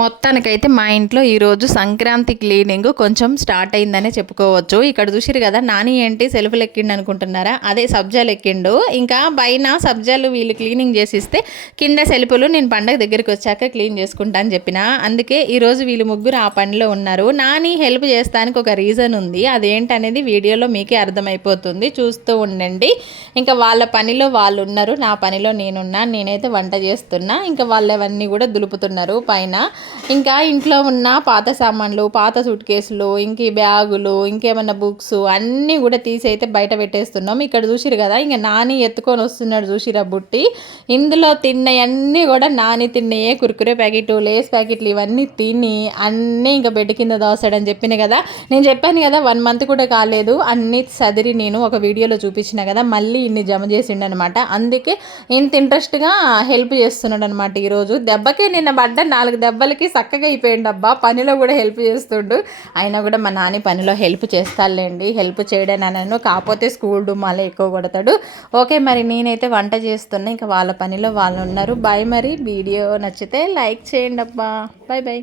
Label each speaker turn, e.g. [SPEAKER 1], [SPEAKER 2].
[SPEAKER 1] మొత్తానికైతే మా ఇంట్లో ఈరోజు సంక్రాంతి క్లీనింగ్ కొంచెం స్టార్ట్ అయిందనే చెప్పుకోవచ్చు. ఇక్కడ చూసిరు కదా నాని ఏంటి సెల్ఫ్లు ఎక్కిండు అనుకుంటున్నారా? అదే సబ్జాలు ఎక్కిండు ఇంకా పైన సబ్జాలు వీళ్ళు క్లీనింగ్ చేసిస్తే కింద సెల్ఫులు నేను పండగ దగ్గరికి వచ్చాక క్లీన్ చేసుకుంటా అని చెప్పిన. అందుకే ఈరోజు వీళ్ళు ముగ్గురు ఆ పనిలో ఉన్నారు. నాని హెల్ప్ చేస్తానికి ఒక రీజన్ ఉంది. అదేంటనేది వీడియోలో మీకే అర్థమైపోతుంది. చూస్తూ ఉండండి. ఇంకా వాళ్ళ పనిలో వాళ్ళు ఉన్నారు నా పనిలో నేనున్నా నేనైతే వంట చేస్తున్నా. ఇంకా వాళ్ళవన్నీ కూడా దులుపుతున్నారు పైన. ఇంకా ఇంట్లో ఉన్న పాత సామాన్లు పాత సూట్ కేసులు ఇంక ఈ బ్యాగులు ఇంకేమన్నా బుక్స్ అన్నీ కూడా తీసి అయితే బయట పెట్టేస్తున్నాం. ఇక్కడ చూసిరు కదా ఇంకా నాని ఎత్తుకొని వస్తున్నాడు చూసిరా బుట్టి. ఇందులో తిన్నవన్నీ కూడా నాని తిన్నయే కుర్కురే ప్యాకెట్ లేస్ ప్యాకెట్లు ఇవన్నీ తిని అన్నీ ఇంకా బెడ్ కింద దోసాడని చెప్పిన కదా. నేను చెప్పాను కదా వన్ మంత్ కూడా కాలేదు. అన్నీ సదిరి నేను ఒక వీడియోలో చూపించిన కదా మళ్ళీ ఇన్ని జమ చేసిండు అనమాట అందుకే ఇంత ఇంట్రెస్ట్గా హెల్ప్ చేస్తున్నాడు అనమాట ఈరోజు. దెబ్బకే నిన్న పడ్డ నాలుగు దెబ్బలు దెబ్బలకి చక్కగా అయిపోయింది అబ్బా. పనిలో కూడా హెల్ప్ చేస్తుండు. అయినా కూడా మా నాని పనిలో హెల్ప్ చేస్తానులేండి హెల్ప్ చేయడం అనను. కాకపోతే స్కూల్ డుమ్మాలే ఎక్కువ కొడతాడు. ఓకే మరి నేనైతే వంట చేస్తున్నా. ఇంకా వాళ్ళ పనిలో వాళ్ళు ఉన్నారు. బాయ్ మరి. వీడియో నచ్చితే లైక్ చేయండి అబ్బా. Bye bye